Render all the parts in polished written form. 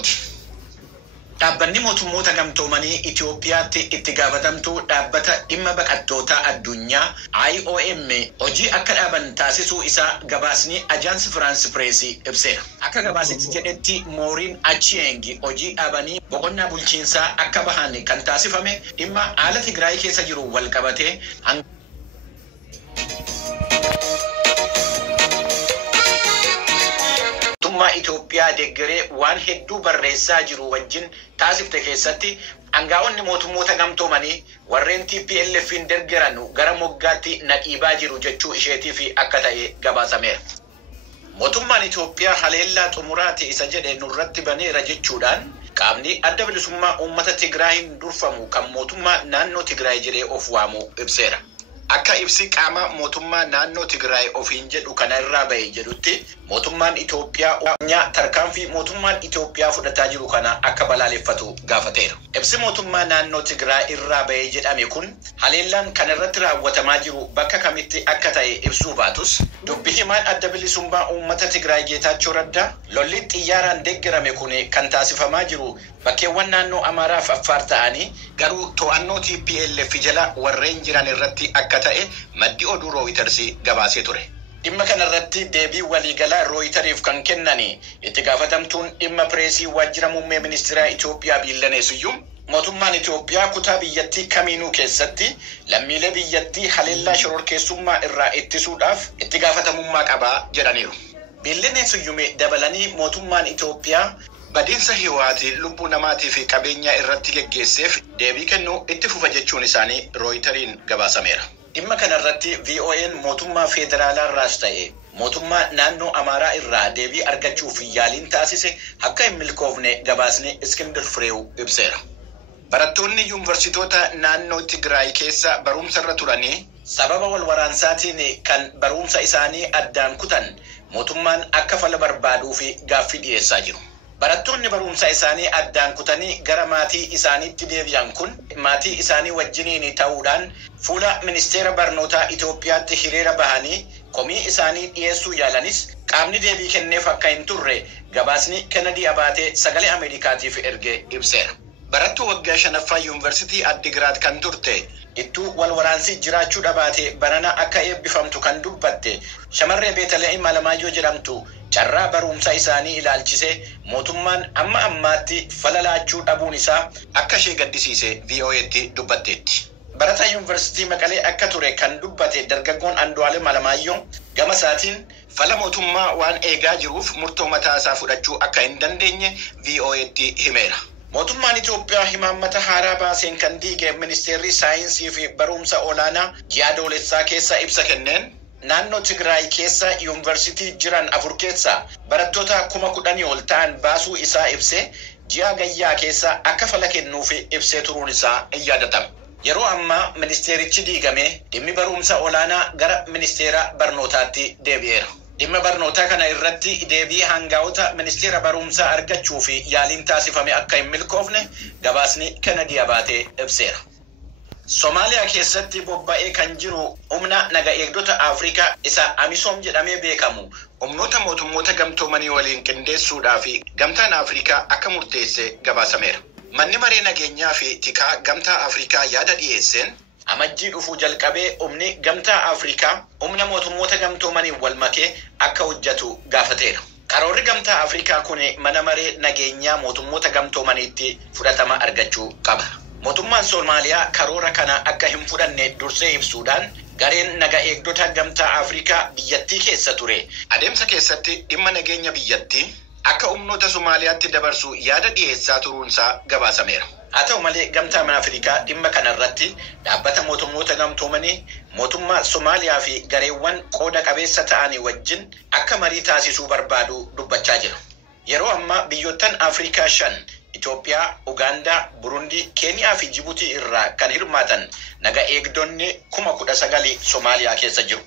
Oromooti. Dhaabbanni mootummoota gamtoomanii Itoophiyaatti itti gaafatamtuu dhaabbata dhimma baqattootaa addunyaa IOM hojii akka dhaaban taasisuu isaa gabaasni Ajaansi Firaansi Pireesii ibseera. Akka gabaasitti jedhetti Mooriin Achieng hojii dhaabanii boqonnaa bulchiinsaa akka bahan kan taasifame dhimma haala Tigraay keessa jiru wal qabatee Itoophiyaa deeggaree waan hedduu barreessaa jiru wajjin taasifte keessatti aangaa'onni mootummoota gamtoomanii warreen TPLF'n deeggaran gara moggaatti nadhiibaa jiru jechuu isheetiif akka ta'e gabaasameera. Mootummaan Itoophiyaa haleellaa xumuraati isa jedhe nurratti baneera jechuudhaan qaamni adda bilisummaa uummata Tigraayin durfamu kan mootummaa naannoo Tigraay jedhee of waamu ibseera. Akka ibsi qaama mootummaa naannoo Tigraay ofiin jedhu kana irraa bahee jedhutti mootummaan Itoophiyaa tarkaanfii mootummaan Itoophiyaa fudhataa jiru kana akka balaaleffatu gaafateera. Ibsi mootummaa naannoo Tigraay irraa bahee jedhame kun haleellaan kan irratti raawwatamaa jiru bakka kamitti akka ta'e ibsuu baatus dubbi himaan adda bilisummaa uummata Tigraay Geetaachoo Raddaa lolli xiyyaaraan deeggarame kun kan taasifamaa jiru bakkeewwan naannoo Amaaraa fi Affaar ta'anii garuu to'annoo TPLF jala warreen jiran irratti akka ta'e maddi oduu Reuters gabaasee ture. Dhimma kanarratti deebii waliigalaa Reuters kan kennani itti gaafatamtuun dhimma pireesii waajjira muummee ministeera Itoophiyaa Biillanee Suyyum mootummaan Itoophiyaa kutaa biyyattii kamiinuu keessatti lammiilee biyyattii haleellaa shororkeessummaa irraa ittisuudhaaf itti gaafatamummaa qabaa jedhaniiru. Biillanee Suyyum dabalanii mootummaan Itoophiyaa badiinsa hiwaati lubbuu namaatii fi qabeenyaa irratti geggeesseef deebii kennuu itti fufa jechuun isaanii Reuters gabaasameera. Dhimma kanarratti VOA'n mootummaa federaalaa irraas ta'e mootummaa naannoo Amaaraa irraa deebii argachuuf yaaliin taasise akka hin milkoofne gabaasni Iskindir Fireew ibseera. Barattoonni yuunivarsiitota naannoo Tigraay keessa barumsa irra turanii sababa wal waraansaatiin kan barumsa isaanii addaan kutan mootummaan akka fala barbaaduu fi gaaffii dhiyeessaa jiru. Barattoonni barumsa isaanii addaan kutanii gara maatii isaaniitti deebi'an kun maatii isaanii wajjiniin ta'uudhaan fuula ministeera barnootaa Itoophiyaatti hiriira bahanii komii isaanii dhiyeessuu yaalanis qaamni deebii kenneef akka hin turre gabaasni Kennedy Abaatee sagalee Ameerikaatiif erge ibseera. Barattuu waggaa 5ffaa yuunivarsiitii Addigiraat kan turte ittuu wal waraansii jiraachuu dhabaate barana akka eebbifamtu kan dubbatte shamarree Beetaleem Alamaayyoo jedhamtu carraa barumsa isaanii ilaalchise mootummaan amma ammaatti fala laachuu dhabuun isaa akka ishee gaddisiise VOA'tti dubbatteetti. Barataa yuunivarsiitii Maqalee akka ture kan dubbate dargaggoon Andu'aalem Alamaayyoo gama isaatiin fala mootummaa waan eegaa jiruuf murtoo mataa isaa fudhachuu akka hin dandeenye VOA'tti himeera. Mootummaan Itoophiyaa himaammata haaraa baaseen kan diige ministeerri saayinsii fi barumsa olaanaa ji'a adoolessaa keessa ibsa kenneen naannoo Tigraay keessa yuunivarsiitii jiran 4 keessa barattoota 10,000 ol ta'an baasuu isaa ibse ji'a gayyaa keessa akka fala kennuuf ibsee turuun isaa in yaadatama. Yeroo ammaa ministeerichi diigame dhimmi barumsa olaanaa gara ministeera barnootaatti deebi'eera. Dhimma barnootaa kana irratti deebii hangaa'ota ministeera barumsaa argachuu fi yaaliin taasifame akka hin milkoofne gabaasni Kennedy Abaatee ibseera. Somaaliyaa keessatti bobba'ee kan jiru humna naga eegdota Afrikaa isa AMISOM jedhamee beekamu humnoota mootummoota gamtoomanii waliin qindeessuudhaa fi gamtaan Afrikaa akka murteesse gabaasameera. Manni maree nageenyaa fi tikaa gamtaa Afrikaa yaada dhiyeesseen amajjii dhufuu jalqabee humni gamtaa Afrikaa humna mootummoota gamtoomanii wal makee akka hojjetu gaafateera. Karoorri gamtaa Afrikaa kun mana maree nageenyaa mootummoota gamtoomaniitti fudhatama argachuu qaba. Mootummaan Somaaliyaa karoora kana akka hin fudhanne dursee ibsuudhaan gareen naga eegdota gamtaa Afrikaa biyyattii keessa ture. Adeemsa keessatti dhimma nageenya biyyattii akka humnoota Somaaliyaatti dabarsu yaada dhiyeessaa turuunsaa gabaasameera. Haa ta'u malee gamtaan Afrikaa dhimma kanarratti dhaabbata mootummoota gamtoomanii mootummaa Somaaliyaa fi gareewwan qooda qabeessa ta'anii wajjin akka marii taasisuu barbaadu dubbachaa jira. Yeroo ammaa biyyoottan Afrikaa 5 Itoophiyaa, Ugaandaa, Burundii, Keeniyaa fi Jibuutii irraa kan hirmaatan naga eegdonni 19,000 Somaaliyaa keessa jiru.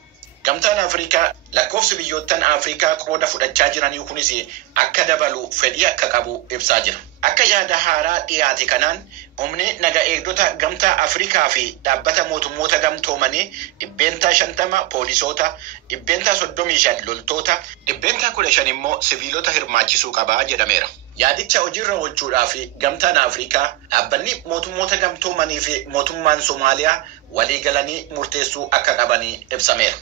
Gamtaan Afrikaa lakkoofsi biyyoottan Afrikaa qooda fudhachaa jiranii kunis akka dabalu fedhii akka qabu ibsaa jira. Akka yaada haaraa dhiyaate kanaan humni naga eegdota gamtaa Afrikaa fi dhaabbata mootummoota gamtoomanii 50 poolisoota, 35 loltoota, 15 immoo siviilota hirmaachisuu qabaa jedhameera. Yaadicha hojiirra oolchuudhaaf gamtaan Afrikaa dhaabbanni mootummoota gamtoomanii fi mootummaan Somaaliyaa walii galanii murteessuu akka qabanii ibsameera.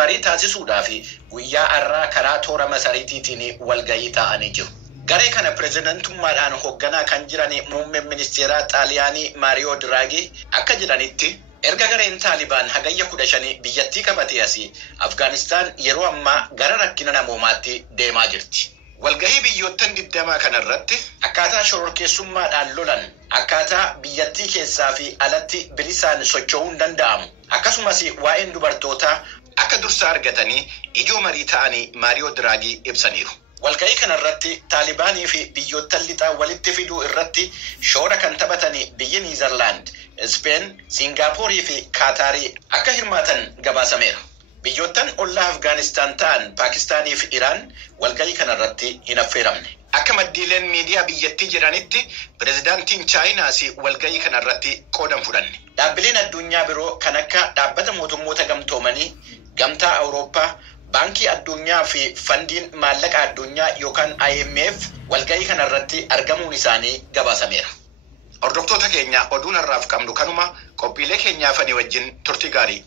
Marii taasisuudhaaf guyyaa har'aa karaa toora masariitiitiin walgahii ta'anii jiru. Garee kana pirezidantummaadhaan hoogganaa kan jiran muummeen ministeeraa Xaaliyaanii Maariyo Diraagii akka jedhanitti erga gareen Taalibaan hagayya 15 biyyattii qabatee asii Afgaanistaan yeroo ammaa gara rakkina namoomaatti deemaa jirti. Walgahii biyyoottan 20 kanarratti akkaataa shororkeessummaadhaan lolan akkaataa biyyattii keessaa fi alatti bilisaan socho'uun danda'amu akkasumas waa'een dubartootaa akka dursa argatanii ijoo marii ta'anii Maariyo Diraagii ibsaniiru. Walgahii kanarratti Taalibaanii fi biyyoottan lixaa walitti fiduu irratti shoora kan taphatanii biyyi Niizerlaand, Speen, Singaaporii fi Kaataarii akka hirmaatan gabaasameera. Biyyoottan ollaa Afgaanistaan ta'an Paakistaanii fi Iraan walgahii kanarratti hin affeeramne. Akka maddiileen miidiyaa biyyattii jedhanitti pirezidaantiin Chaayinaas walgahii kanarratti qooda hin fudhanne. Dhaabbileen addunyaa biroo kan akka dhaabbata mootummoota gamtoomanii, gamtaa Awurooppaa, baankii addunyaa fi fandiin maallaqa addunyaa yookaan IMF walgahii kanarratti argamuun isaanii gabaasameera. Hordoftoota keenya oduun har'aaf qabnu kanuma qophiilee keenyaafanii wajjin turtii gaarii.